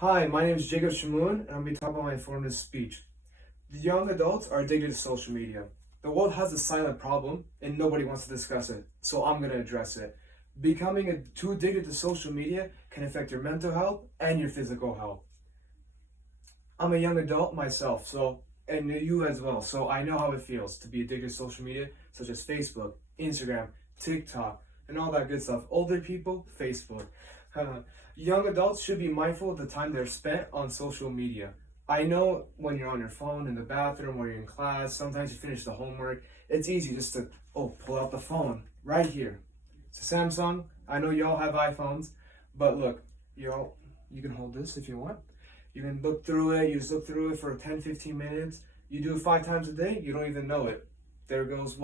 Hi, my name is jmoun, and I'm going to be talking about my informative speech. The young adults are addicted to social media. The world has a silent problem, and nobody wants to discuss it, so I'm going to address it. Becoming too addicted to social media can affect your mental health and your physical health. I'm a young adult myself, and you as well, so I know how it feels to be addicted to social media, such as Facebook, Instagram, TikTok, and all that good stuff. Older people, Facebook. Young adults should be mindful of the time they're spent on social media. I know when you're on your phone in the bathroom or you're in class, sometimes you finish the homework, it's easy just to, pull out the phone right here. It's a Samsung. I know y'all have iPhones, but look, you can hold this if you want. You can look through it, you just look through it for 10-15 minutes. You do it 5 times a day, you don't even know it. There goes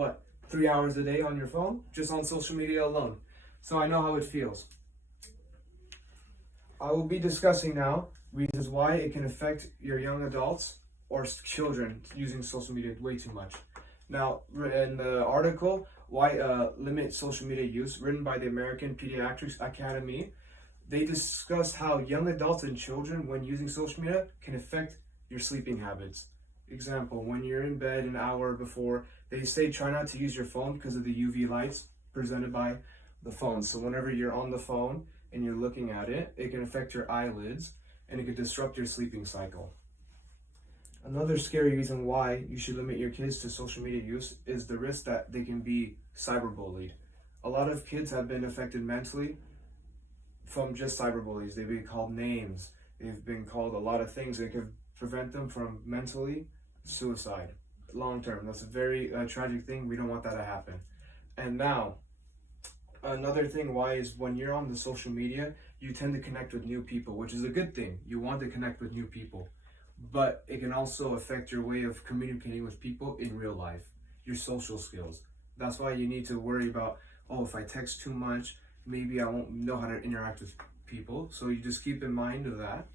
3 hours a day on your phone, just on social media alone. So I know how it feels. I will be discussing now reasons why it can affect your young adults or children using social media way too much. Now, in the article, Why Limit Social Media Use, written by the American Pediatrics Academy, they discuss how young adults and children, when using social media, can affect your sleeping habits. Example, when you're in bed an hour before, they say try not to use your phone because of the UV lights presented by the phone. So whenever you're on the phone and you're looking at it, it can affect your eyelids and it could disrupt your sleeping cycle. Another scary reason why you should limit your kids to social media use is the risk that they can be cyberbullied. A lot of kids have been affected mentally from just cyberbullies. They've been called names. They've been called a lot of things that could prevent them from mentally suicide long term. That's a very tragic thing. We don't want that to happen. And now, another thing why is when you're on the social media, you tend to connect with new people, which is a good thing. You want to connect with new people, but it can also affect your way of communicating with people in real life, your social skills. That's why you need to worry about, if I text too much, maybe I won't know how to interact with people. So you just keep in mind of that.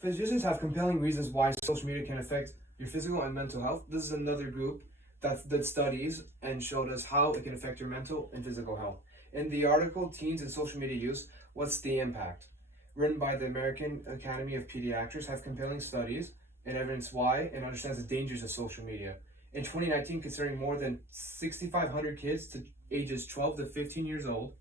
Physicians have compelling reasons why social media can affect your physical and mental health. This is another group that did studies and showed us how it can affect your mental and physical health. In the article, Teens and Social Media Use, What's the Impact? Written by the American Academy of Pediatrics, have compelling studies and evidence why and understands the dangers of social media. In 2019, considering more than 6,500 kids to ages 12 to 15 years old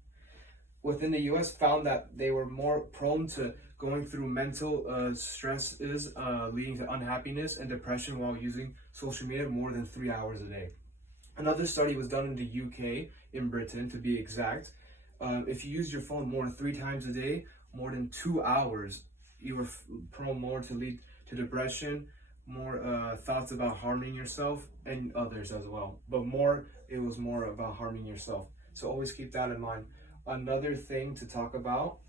within the US found that they were more prone to going through mental stresses, leading to unhappiness and depression while using social media more than 3 hours a day. Another study was done in the UK, in Britain to be exact. If you use your phone more than 3 times a day, more than 2 hours, you were prone more to lead to depression, more thoughts about harming yourself and others as well. But it was more about harming yourself. So always keep that in mind. Another thing to talk about,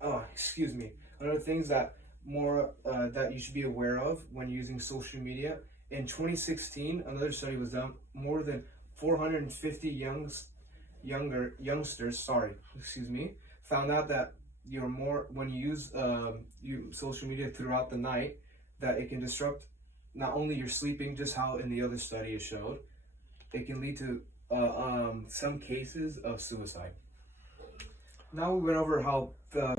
another things that you should be aware of when using social media. In 2016, another study was done. More than 450 youngsters, found out that when you use social media throughout the night, that it can disrupt not only your sleeping, just how in the other study it showed, it can lead to some cases of suicide. Now we went over how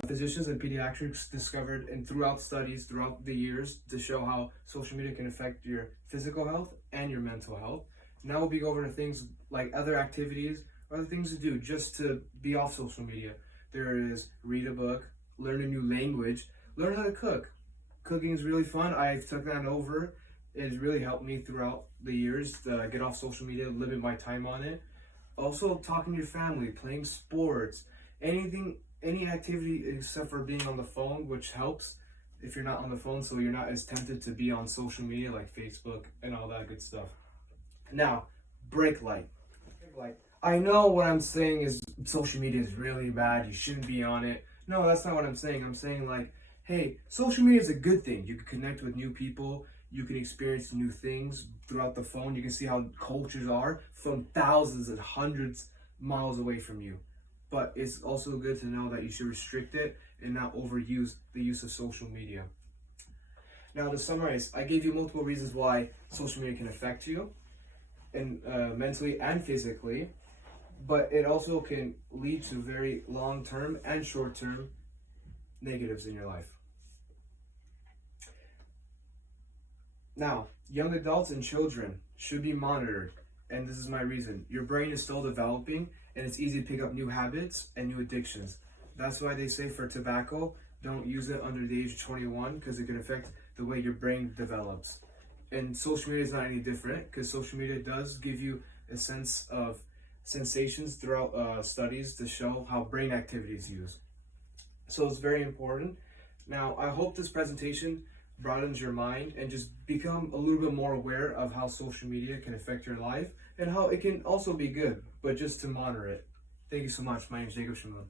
physicians and pediatrics discovered and throughout studies throughout the years to show how social media can affect your physical health and your mental health. Now we'll be going over things like other activities, other things to do just to be off social media. There is read a book, learn a new language, learn how to cook. Cooking is really fun. I've took that over. It has really helped me throughout the years to get off social media, limit my time on it. Also talking to your family, playing sports, any activity except for being on the phone, which helps if you're not on the phone, so you're not as tempted to be on social media like Facebook and all that good stuff. Now, break light. I know what I'm saying is social media is really bad, you shouldn't be on it. No, that's not what I'm saying. I'm saying hey, social media is a good thing. You can connect with new people, you can experience new things throughout the phone. You can see how cultures are from thousands and hundreds miles away from you. But it's also good to know that you should restrict it and not overuse the use of social media. Now, to summarize, I gave you multiple reasons why social media can affect you, and mentally and physically, but it also can lead to very long-term and short-term negatives in your life. Now, young adults and children should be monitored, and this is my reason. Your brain is still developing, and it's easy to pick up new habits and new addictions. That's why they say for tobacco, don't use it under the age of 21 because it can affect the way your brain develops. And social media is not any different because social media does give you a sense of sensations throughout studies to show how brain activity is used. So it's very important. Now, I hope this presentation broadens your mind and just become a little bit more aware of how social media can affect your life and how it can also be good, but just to monitor it. Thank you so much. My name is jmoun.